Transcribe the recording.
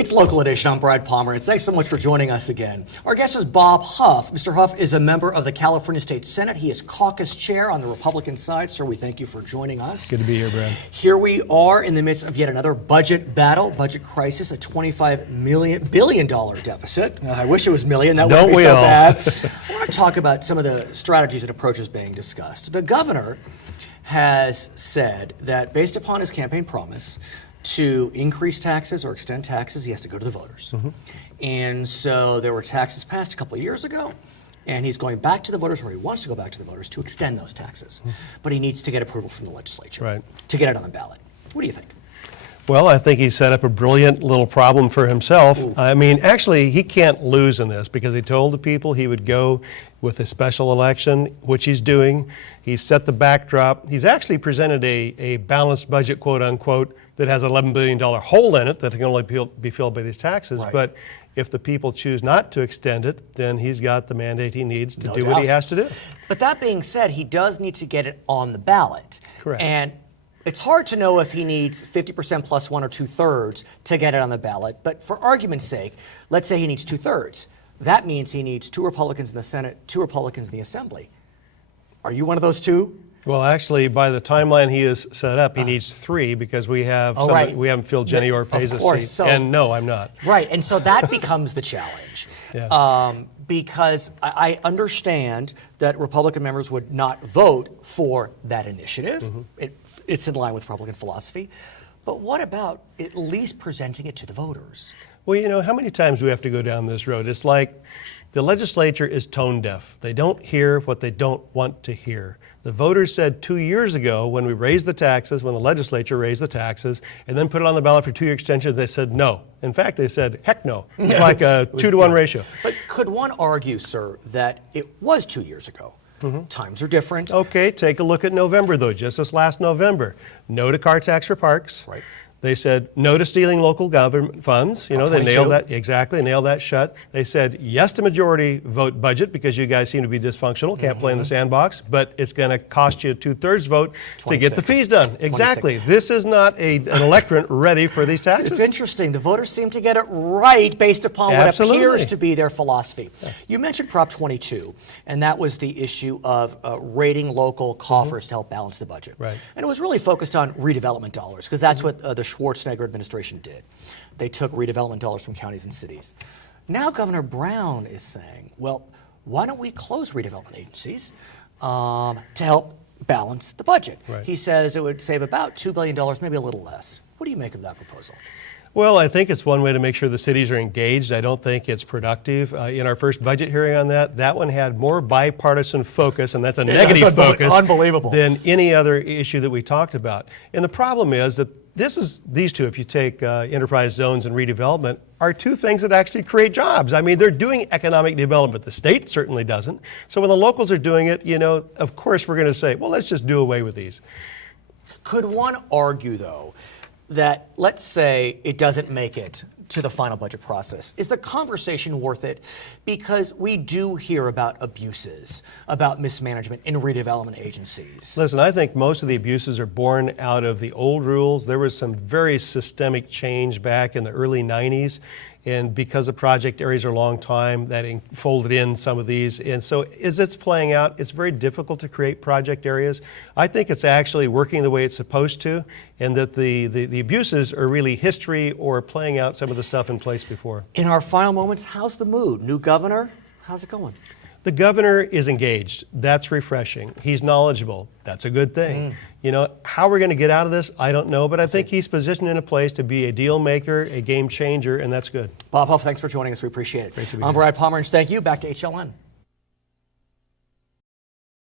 It's Local Edition. I'm Brad Palmer, and thanks so much for joining us again. Our guest is Bob Huff. Mr. Huff is a member of the California State Senate. He is caucus chair on the Republican side. Sir, we thank you for joining us. Good to be here, Brad. Here we are in the midst of yet another budget battle, budget crisis, a $25 billion deficit. I wish it was million. That wouldn't be so bad. I want to talk about some of the strategies and approaches being discussed. The governor has said that based upon his campaign promise to increase taxes or extend taxes, he has to go to the voters. And so there were taxes passed a couple of years ago, and he's going back to the voters, or he wants to go back to the voters to extend those taxes. But he needs to get approval from the legislature to get it on the ballot. What do you think? Well, I think he set up a brilliant little problem for himself. I mean, actually, he can't lose in this because he told the people he would go with a special election, which he's doing. He's set the backdrop. He's actually presented a balanced budget, quote unquote, that has an $11 billion hole in it that can only be filled by these taxes. But if the people choose not to extend it, then he's got the mandate he needs to do what he has to do. But that being said, he does need to get it on the ballot. Correct. And it's hard to know if he needs 50% plus 1 or 2/3 to get it on the ballot. But for argument's sake, let's say he needs 2/3. That means he needs 2 Republicans in the Senate, 2 Republicans in the Assembly. Are you one of those 2? Well, actually, by the timeline he has set up, he needs 3 because we have we haven't filled Jenny Orpeza's seat. So, and no, I'm not. Right, and so that becomes the challenge. Because I understand that Republican members would not vote for that initiative. It's in line with Republican philosophy. But what about at least presenting it to the voters? Well, you know, how many times do we have to go down this road? It's like the legislature is tone deaf. They don't hear what they don't want to hear. The voters said 2 years ago when we raised the taxes, when the legislature raised the taxes, and then put it on the ballot for 2-year extensions, they said no. In fact, they said, heck no. It's like a 2-to-1 ratio. But could one argue, sir, that it was 2 years ago? Times are different. Okay, take a look at November, though, just this last November. No to car tax for parks. Right. They said no to stealing local government funds. You know, they nailed that. Exactly, they nailed that shut. They said yes to majority vote budget because you guys seem to be dysfunctional, can't play in the sandbox, but it's going to cost you a 2/3 vote to get the fees done. Exactly. 26. This is not an electorate ready for these taxes. It's interesting. The voters seem to get it right based upon what appears to be their philosophy. You mentioned Prop 22, and that was the issue of raiding local coffers to help balance the budget. Right. And it was really focused on redevelopment dollars because that's what the Schwarzenegger administration did. They took redevelopment dollars from counties and cities. Now Governor Brown is saying, well, why don't we close redevelopment agencies to help balance the budget? He says it would save about $2 billion, maybe a little less. What do you make of that proposal? Well, I think it's one way to make sure the cities are engaged. I don't think it's productive. In our first budget hearing on that one had more bipartisan focus, and that's a negative focus, than any other issue that we talked about. And the problem is that these two, if you take enterprise zones and redevelopment, are 2 things that actually create jobs. I mean, they're doing economic development. The state certainly doesn't. So when the locals are doing it, you know, of course we're going to say, well, let's just do away with these. Could one argue, though, that let's say it doesn't make it to the final budget process? Is the conversation worth it? Because we do hear about abuses, about mismanagement in redevelopment agencies. Listen, I think most of the abuses are born out of the old rules. There was some very systemic change back in the early 90s. And because the project areas are a long time, that folded in some of these. And so as it's playing out, it's very difficult to create project areas. I think it's actually working the way it's supposed to, and that the abuses are really history or playing out some of the stuff in place before. In our final moments, how's the mood? New governor, how's it going? The governor is engaged. That's refreshing. He's knowledgeable. That's a good thing. You know, how we're going to get out of this, I don't know, but I think he's positioned in a place to be a deal maker, a game changer, and that's good. Bob Huff, thanks for joining us. We appreciate it. Great to be I'm here. Brad Palmer, and thank you. Back to HLN.